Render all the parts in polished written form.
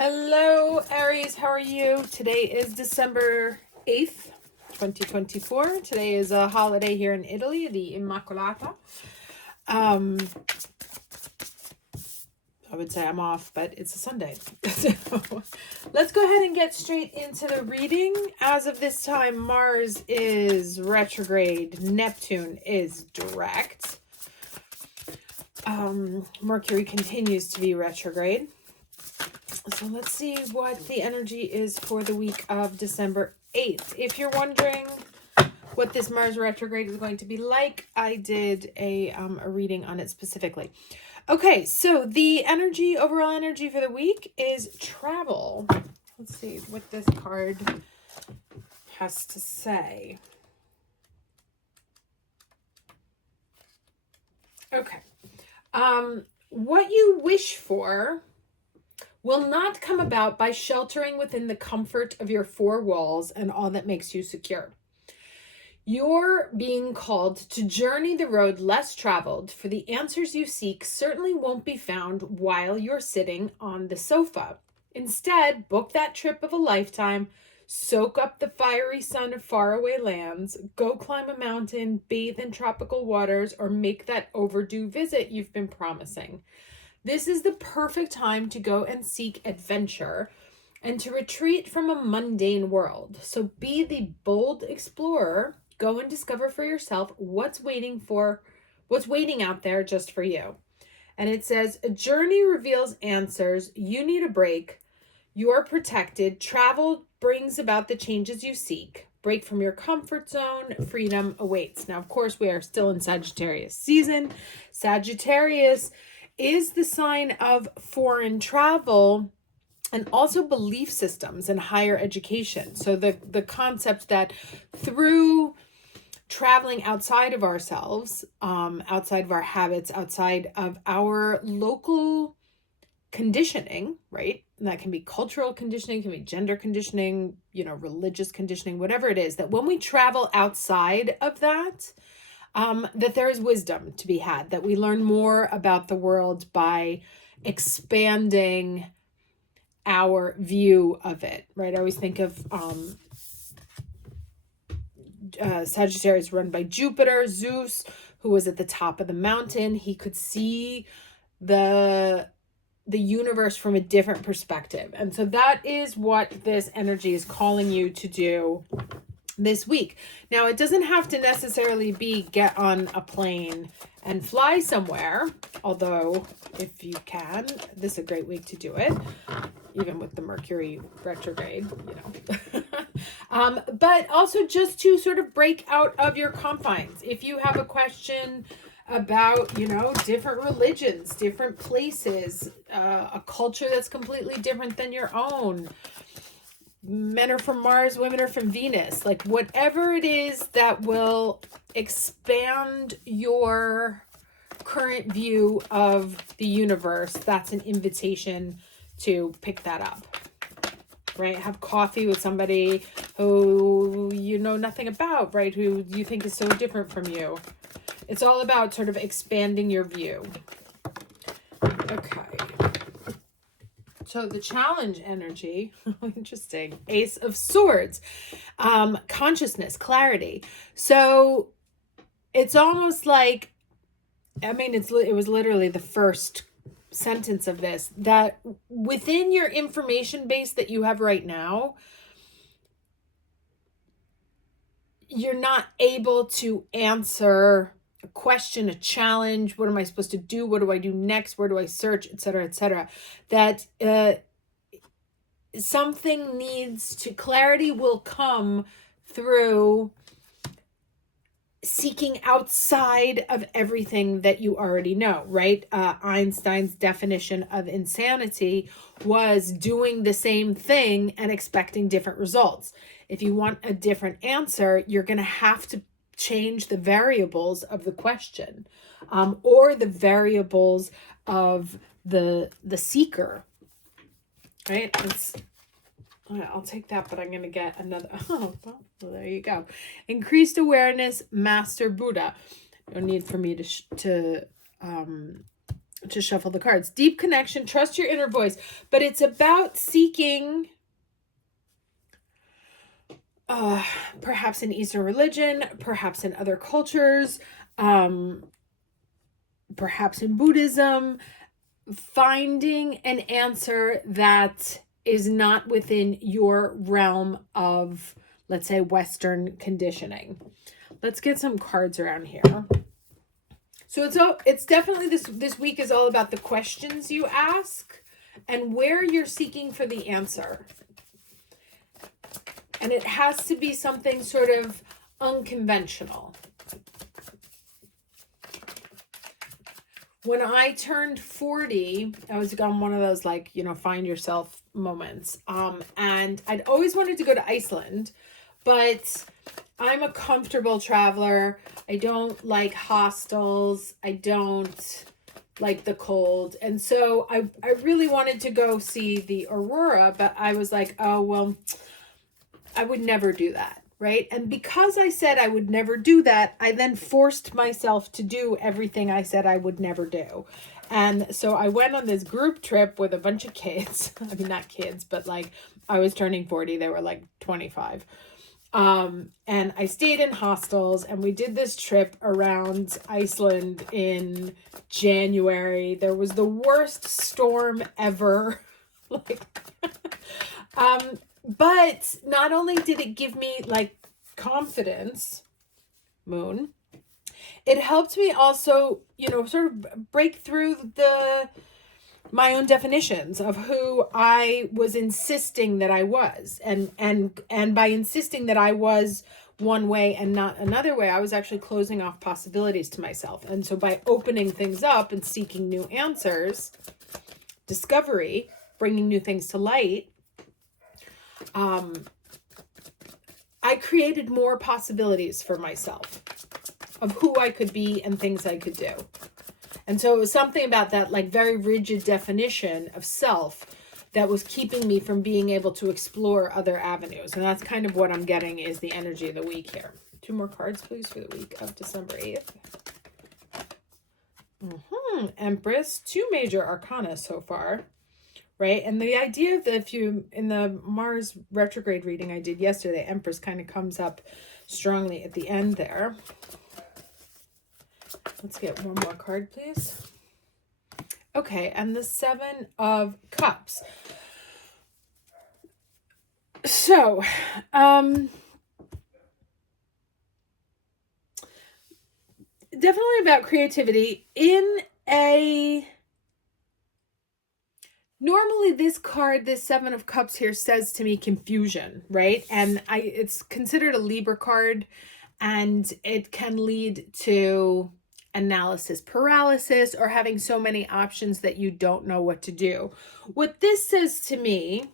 Hello, Aries. How are you? Today is December 8th, 2024. Today is a holiday here in Italy, the Immacolata. I would say I'm off, but it's a Sunday. So let's go ahead and get straight into the reading. As of this time, Mars is retrograde. Neptune is direct. Mercury continues to be retrograde. So let's see what the energy is for the week of December 8th. If you're wondering what this Mars retrograde is going to be like, I did a reading on it specifically. Okay, so the overall energy for the week is travel. Let's see what this card has to say. Okay. What you wish for will not come about by sheltering within the comfort of your four walls and all that makes you secure. You're being called to journey the road less traveled, for the answers you seek certainly won't be found while you're sitting on the sofa. Instead, book that trip of a lifetime, soak up the fiery sun of faraway lands, go climb a mountain, bathe in tropical waters, or make that overdue visit you've been promising. This is the perfect time to go and seek adventure and to retreat from a mundane world. So be the bold explorer. Go and discover for yourself what's waiting out there just for you. And it says, a journey reveals answers. You need a break. You're protected. Travel brings about the changes you seek. Break from your comfort zone. Freedom awaits. Now, of course, we are still in Sagittarius season. Sagittarius is the sign of foreign travel and also belief systems and higher education. So the concept that through traveling outside of ourselves, outside of our habits, outside of our local conditioning, right? And that can be cultural conditioning, can be gender conditioning, religious conditioning, whatever it is, that when we travel outside of that, that there is wisdom to be had, that we learn more about the world by expanding our view of it, right? I always think of Sagittarius run by Jupiter, Zeus, who was at the top of the mountain. He could see the universe from a different perspective. And so that is what this energy is calling you to do this week. Now, it doesn't have to necessarily be get on a plane and fly somewhere, although if you can, this is a great week to do it, even with the Mercury retrograde, but also just to sort of break out of your confines. If you have a question about, different religions, different places, a culture that's completely different than your own, men are from Mars, women are from Venus, like whatever it is that will expand your current view of the universe, that's an invitation to pick that up, right? Have coffee with somebody who you know nothing about, right? Who you think is so different from you. It's all about sort of expanding your view. Okay. So the challenge energy, interesting, Ace of Swords, consciousness, clarity. So it's almost like, it was literally the first sentence of this, that within your information base that you have right now, you're not able to answer a question, a challenge. What am I supposed to do? What do I do next? Where do I search, etc., etc.? That clarity will come through seeking outside of everything that you already know, right? Einstein's definition of insanity was doing the same thing and expecting different results. If you want a different answer, you're going to have to change the variables of the question, or the variables of the seeker, right? I'll take that, but I'm going to get another. Oh, well, there you go. Increased awareness, Master Buddha. No need for me to to shuffle the cards. Deep connection, trust your inner voice, but it's about seeking perhaps in Eastern religion, perhaps in other cultures, perhaps in Buddhism, finding an answer that is not within your realm of, let's say, Western conditioning. Let's get some cards around here. So it's definitely this week is all about the questions you ask and where you're seeking for the answer. And it has to be something sort of unconventional. When I turned 40, I was on one of those, like, find yourself moments. And I'd always wanted to go to Iceland, but I'm a comfortable traveler. I don't like hostels. I don't like the cold. And so I really wanted to go see the aurora, but I was like, oh, well, I would never do that. Right. And because I said I would never do that, I then forced myself to do everything I said I would never do. And so I went on this group trip with a bunch of kids. I mean, not kids, but like I was turning 40. They were like 25. And I stayed in hostels and we did this trip around Iceland in January. There was the worst storm ever. Like, but not only did it give me like confidence, Moon, it helped me also, sort of break through my own definitions of who I was insisting that I was. And by insisting that I was one way and not another way, I was actually closing off possibilities to myself. And so by opening things up and seeking new answers, discovery, bringing new things to light, I created more possibilities for myself of who I could be and things I could do. And so it was something about that like very rigid definition of self that was keeping me from being able to explore other avenues. And that's kind of what I'm getting is the energy of the week here. 2 more cards, please, for the week of December 8th. Empress, 2 major arcana so far. Right. And the idea that if you, in the Mars retrograde reading I did yesterday, Empress kind of comes up strongly at the end there. Let's get one more card, please. Okay. And the 7 of Cups. So, definitely about creativity in a... Normally this card, this 7 of Cups here says to me confusion, right? And it's considered a Libra card and it can lead to analysis paralysis or having so many options that you don't know what to do. What this says to me,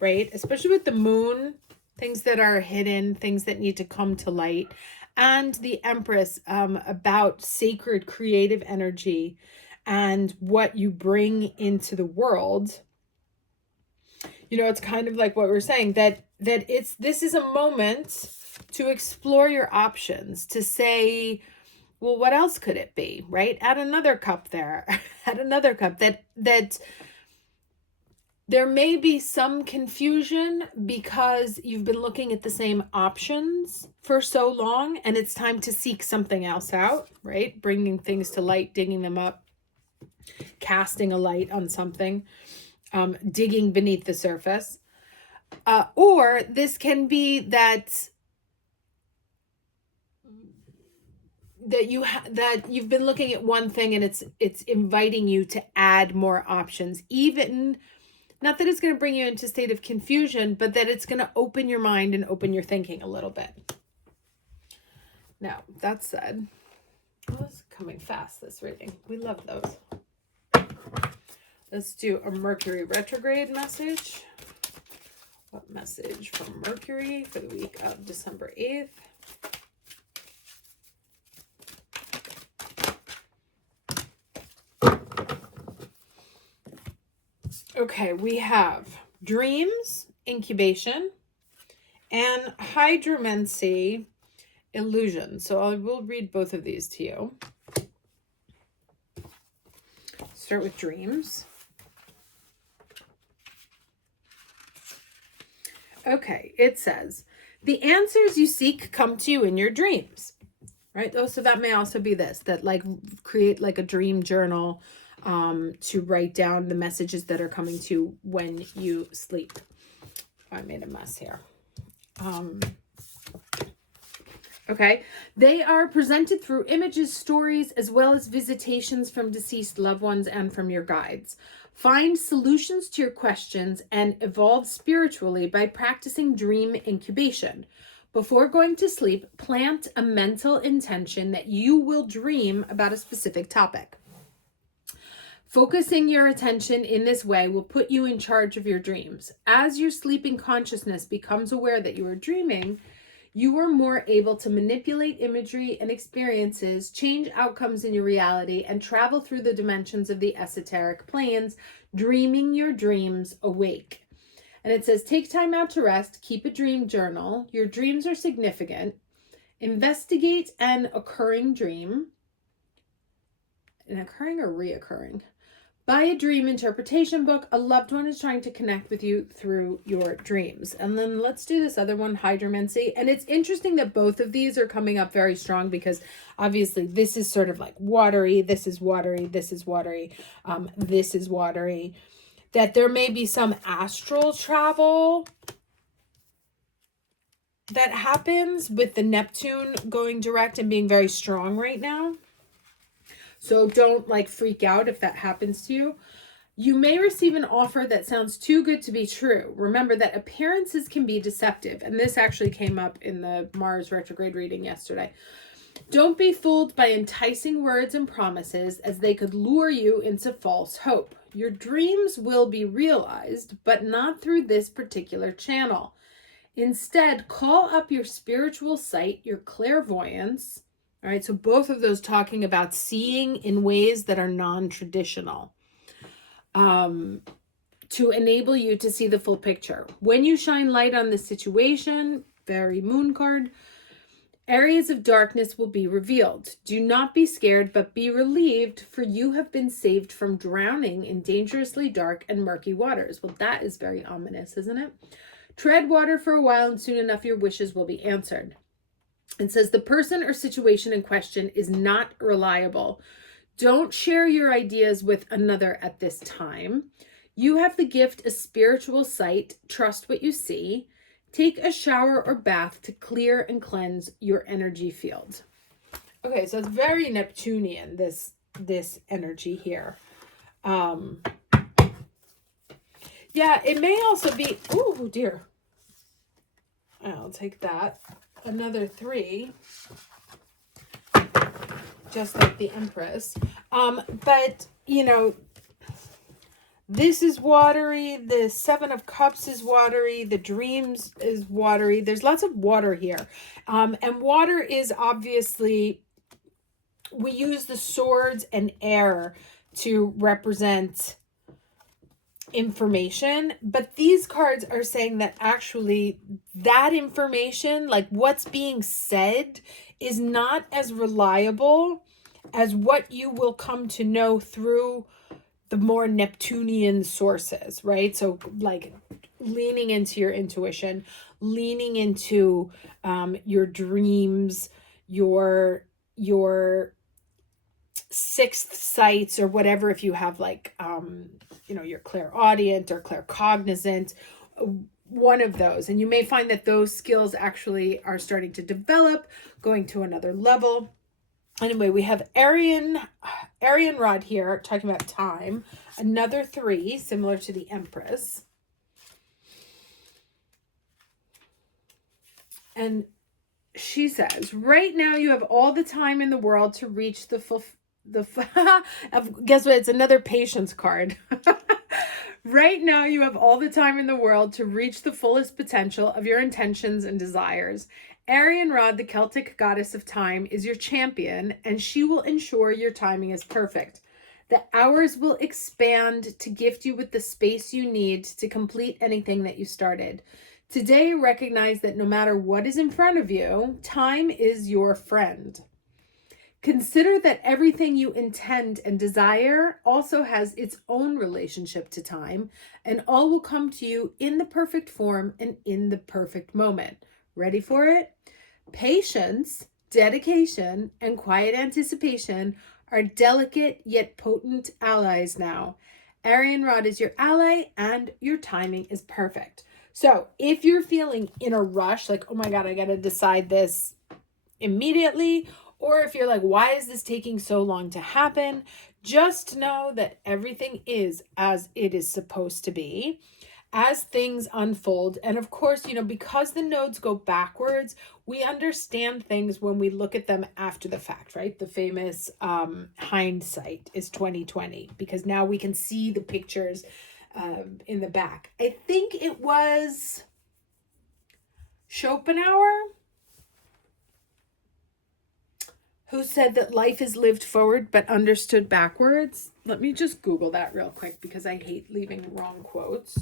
right, especially with the moon, things that are hidden, things that need to come to light, and the Empress, about sacred creative energy and what you bring into the world. It's kind of like what we're saying, that this is a moment to explore your options, to say, well, what else could it be, right? Add another cup there, add another cup, that there may be some confusion because you've been looking at the same options for so long and it's time to seek something else out, right? Bringing things to light, digging them up, casting a light on something, digging beneath the surface. Or this can be that you've been looking at one thing and it's inviting you to add more options, even not that it's going to bring you into a state of confusion, but that it's going to open your mind and open your thinking a little bit. Now, that said, it's coming fast, this reading. We love those. Let's do a Mercury retrograde message. What message from Mercury for the week of December 8th? Okay, we have dreams, incubation, and hydromancy, illusion. So I will read both of these to you. Start with dreams. Okay, it says, the answers you seek come to you in your dreams, right? Oh, so that may also be this, that like create like a dream journal to write down the messages that are coming to you when you sleep. Oh, I made a mess here. Okay, they are presented through images, stories, as well as visitations from deceased loved ones and from your guides. Find solutions to your questions and evolve spiritually by practicing dream incubation. Before going to sleep, plant a mental intention that you will dream about a specific topic. Focusing your attention in this way will put you in charge of your dreams. As your sleeping consciousness becomes aware that you are dreaming, you are more able to manipulate imagery and experiences, change outcomes in your reality, and travel through the dimensions of the esoteric planes, dreaming your dreams awake. And it says, take time out to rest, keep a dream journal. Your dreams are significant. Investigate an occurring dream. An occurring or reoccurring? Buy a dream interpretation book. A loved one is trying to connect with you through your dreams. And then let's do this other one, hydromancy. And it's interesting that both of these are coming up very strong because obviously this is sort of like watery. This is watery. This is watery. This is watery. That there may be some astral travel that happens with the Neptune going direct and being very strong right now. So don't like freak out if that happens to you. You may receive an offer that sounds too good to be true. Remember that appearances can be deceptive. And this actually came up in the Mars retrograde reading yesterday. Don't be fooled by enticing words and promises, as they could lure you into false hope. Your dreams will be realized, but not through this particular channel. Instead, call up your spiritual sight, your clairvoyance. All right, so both of those talking about seeing in ways that are non-traditional to enable you to see the full picture. When you shine light on the situation, very moon card, areas of darkness will be revealed. Do not be scared, but be relieved, for you have been saved from drowning in dangerously dark and murky waters. Well, that is very ominous, isn't it? Tread water for a while, and soon enough your wishes will be answered. It says the person or situation in question is not reliable. Don't share your ideas with another at this time. You have the gift of spiritual sight. Trust what you see. Take a shower or bath to clear and cleanse your energy field. Okay, so it's very Neptunian, this energy here. Yeah, it may also be, oh dear. I'll take that. Another 3. Just like the Empress. But, you know, this is watery. The 7 of Cups is watery. The Dreams is watery. There's lots of water here. And water is obviously, we use the swords and air to represent information, but these cards are saying that actually that information, like what's being said, is not as reliable as what you will come to know through the more Neptunian sources, right? So like leaning into your intuition, leaning into your dreams, your sixth sights, or whatever, if you have like you know, you're clairaudient or claircognizant, one of those. And you may find that those skills actually are starting to develop, going to another level. Anyway, we have Arian Rod here talking about time. Another 3, similar to the Empress. And she says, right now you have all the time in the world to reach the guess what? It's another patience card. Right now you have all the time in the world to reach the fullest potential of your intentions and desires. Arian Rod, the Celtic goddess of time, is your champion, and she will ensure your timing is perfect. The hours will expand to gift you with the space you need to complete anything that you started. Today, recognize that no matter what is in front of you, time is your friend. Consider that everything you intend and desire also has its own relationship to time, and all will come to you in the perfect form and in the perfect moment. Ready for it? Patience, dedication, and quiet anticipation are delicate yet potent allies now. Arian Rod is your ally, and your timing is perfect. So if you're feeling in a rush, like, oh my God, I got to decide this immediately, or if you're like, why is this taking so long to happen? Just know that everything is as it is supposed to be as things unfold. And of course, because the nodes go backwards, we understand things when we look at them after the fact, right? The famous hindsight is 2020, because now we can see the pictures in the back. I think it was Schopenhauer who said that life is lived forward but understood backwards. Let me just Google that real quick because I hate leaving wrong quotes.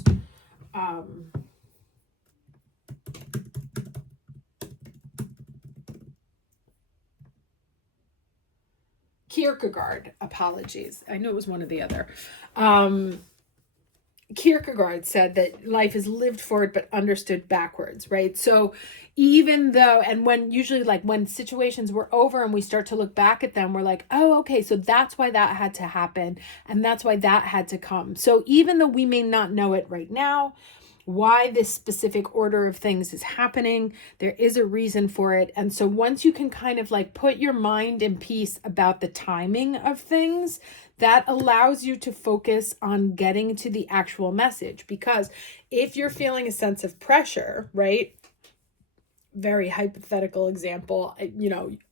Kierkegaard, apologies. I knew it was one or the other. Kierkegaard said that life is lived forward but understood backwards, right? So even though, and when usually like when situations were over and we start to look back at them, we're like, oh, okay, so that's why that had to happen and that's why that had to come. So even though we may not know it right now, why this specific order of things is happening, there is a reason for it. And so once you can kind of like put your mind in peace about the timing of things, that allows you to focus on getting to the actual message. Because if you're feeling a sense of pressure, right? Very hypothetical example,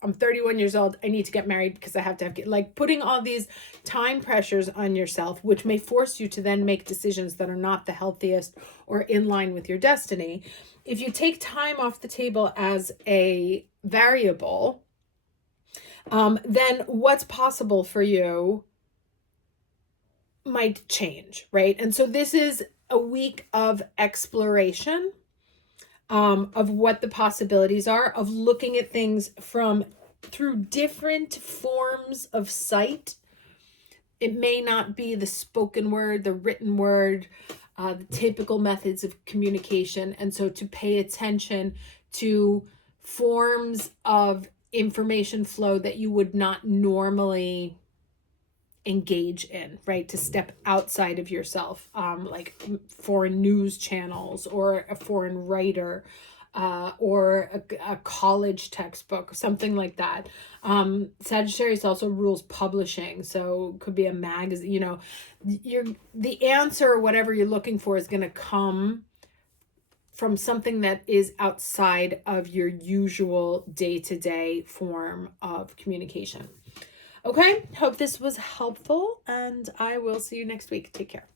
I'm 31 years old. I need to get married because I have to have kids. Like putting all these time pressures on yourself, which may force you to then make decisions that are not the healthiest or in line with your destiny. If you take time off the table as a variable, then what's possible for you might change, right? And so this is a week of exploration of what the possibilities are, of looking at things through different forms of sight. It may not be the spoken word, the written word, the typical methods of communication. And so to pay attention to forms of information flow that you would not normally engage in, right? To step outside of yourself, like foreign news channels or a foreign writer, or a college textbook, something like that. Sagittarius also rules publishing, so it could be a magazine. The answer, whatever you're looking for, is going to come from something that is outside of your usual day-to-day form of communication. Okay, hope this was helpful, and I will see you next week. Take care.